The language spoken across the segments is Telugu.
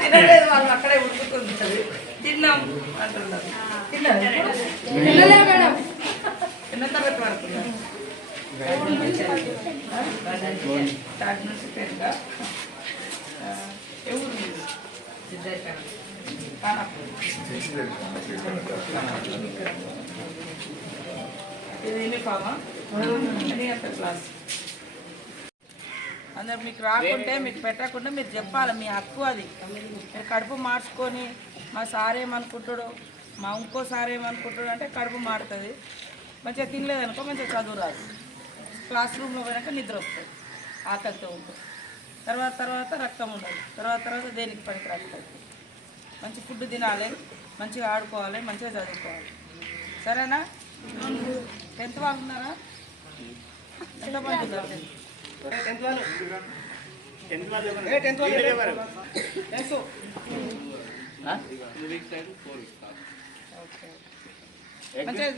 తినలేదు వాళ్ళు అక్కడే ఉడుకుతుంటది తిన్నాం అంటున్నారు తిన్నారు ఎన్నో తరగతి వరకు నుంచి పెరుగా ఇది యూనిఫామా క్లాస్ అందరు మీకు రాకుంటే మీకు పెట్టకుండా మీరు చెప్పాలి మీ హక్కు అది. మీరు కడుపు మార్చుకొని మా సార్ ఏమనుకుంటాడు మా ఇంకో సార్ ఏమనుకుంటాడు అంటే కడుపు మారుతుంది. మంచిగా తినలేదనుకో మంచిగా చదువు రాదు. క్లాస్ రూమ్లో పోయినాక నిద్ర వస్తుంది. ఆకలితో ఉంటుంది తర్వాత తర్వాత రక్తం ఉండదు తర్వాత తర్వాత దేనికి పనికి రాస్తుంది మంచి ఫుడ్ తినాలి మంచిగా ఆడుకోవాలి మంచిగా చదువుకోవాలి. సరేనా? టెన్త్ వాళ్ళు ఉన్నారా ఎంతమంది ఉన్నారు టెన్త్ మంచిగా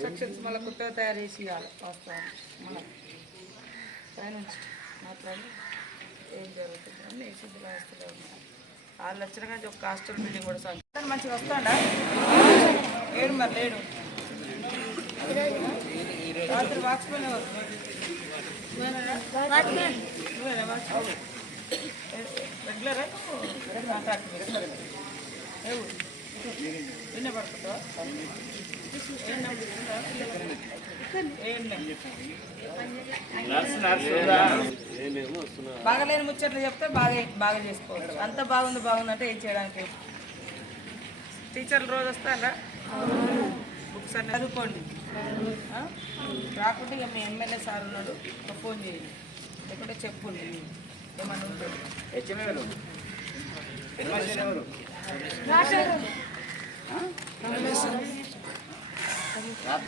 సెక్షన్స్ మళ్ళీ కొత్తగా తయారు చేసి ఇవ్వాలి. వాస్తవానికి. మనం మాట్లాడి ఏం జరుగుతుంది అన్నీ శుద్ధి వస్తూనే వాళ్ళు వచ్చిన కానీ ఒక హాస్టల్ బిల్డింగ్ కూడా సార్. మంచిగా వస్తాడా? ఏడు మరి లేడు. రాత్రి వాచ్మెన్ ఎవరు? రెగ్యులరా కాంట్రాక్ట్ రెగ్యులర్ ఏ పడుతుందా బాగలేని ముచ్చట్లు చెప్తే బాగా బాగా చేసుకోవచ్చు. అంత బాగుంది బాగుంది అంటే ఏం చేయడానికి? టీచర్లు రోజు వస్తారా? బుక్స్ అన్ని చదువుకోండి. ఆ? రాకుంటే ఇక మీ ఎమ్మెల్యే సార్ ఉన్నాడు ఫోన్ చేయండి. లేకుంటే చెప్పుండి. ఏమన్నా ఉంటుంది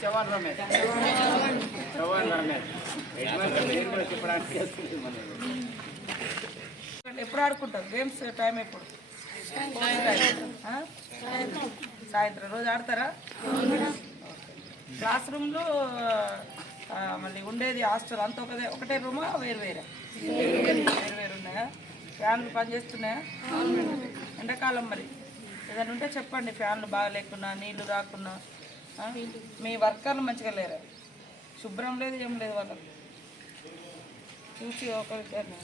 చవాన్ రమేష్ చవాన్ రమేష్ చెప్పడానికి ఎప్పుడు ఆడుకుంటారు? గేమ్స్ టైం ఎప్పుడు? సాయంత్రం రోజు ఆడతారా? క్లాస్ రూమ్లో మళ్ళీ ఉండేది హాస్టల్. అంతా ఒకదే ఒకటే రూమా వేరు వేరే? వేరు వేరు ఉన్నాయా? ఫ్యాన్లు పనిచేస్తున్నాయా ఎండాకాలం మరి. ఏదైనా ఉంటే చెప్పండి ఫ్యాన్లు బాగా లేకున్నా నీళ్ళు రాకున్నా? మీ వర్కర్లు మంచిగా లేరా. శుభ్రం లేదు ఏం లేదు వాళ్ళకి. చూసి ఒకరిద్దరిని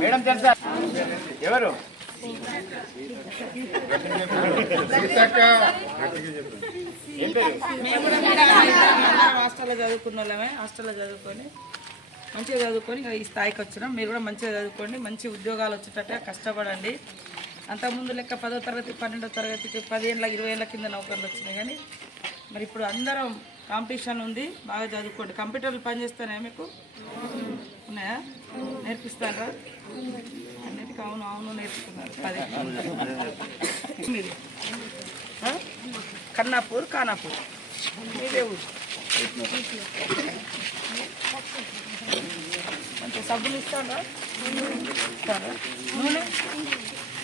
మేడం తెలుసా? ఎవరు? హాస్టల్లో చదువుకున్న వాళ్ళమే. హాస్టల్లో చదువుకొని మంచిగా చదువుకొని ఈ స్థాయికి వచ్చినాం. మీరు కూడా మంచిగా చదువుకోండి. మంచి ఉద్యోగాలు వచ్చేటట్టే కష్టపడండి. అంతకుముందు లెక్క పదో తరగతి పన్నెండో తరగతికి పదిహేనుల ఇరవై ఏళ్ళ కింద నౌకర్లు వచ్చినాయి కానీ మరి ఇప్పుడు అందరం కాంపిటీషన్ ఉంది బాగా చదువుకోండి. కంప్యూటర్లు పనిచేస్తానే మీకు? ఉన్నాయా? నేర్పిస్తారా? అన్నిటికీ అవును అవును నేర్చుకున్నారు. పది. కన్నాపూర్ కానాపూర్. మీదే ఊరు. సబ్బులు ఇస్తారా? ఇస్తారా? నూనె?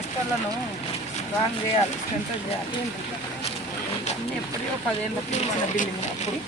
హాస్టళ్ళను రాంగ్ చేయాలి సెంటర్ చేయాలి. అన్నీ ఎప్పుడో పదేళ్ళకి మన బిల్డింగ్ అప్పుడు.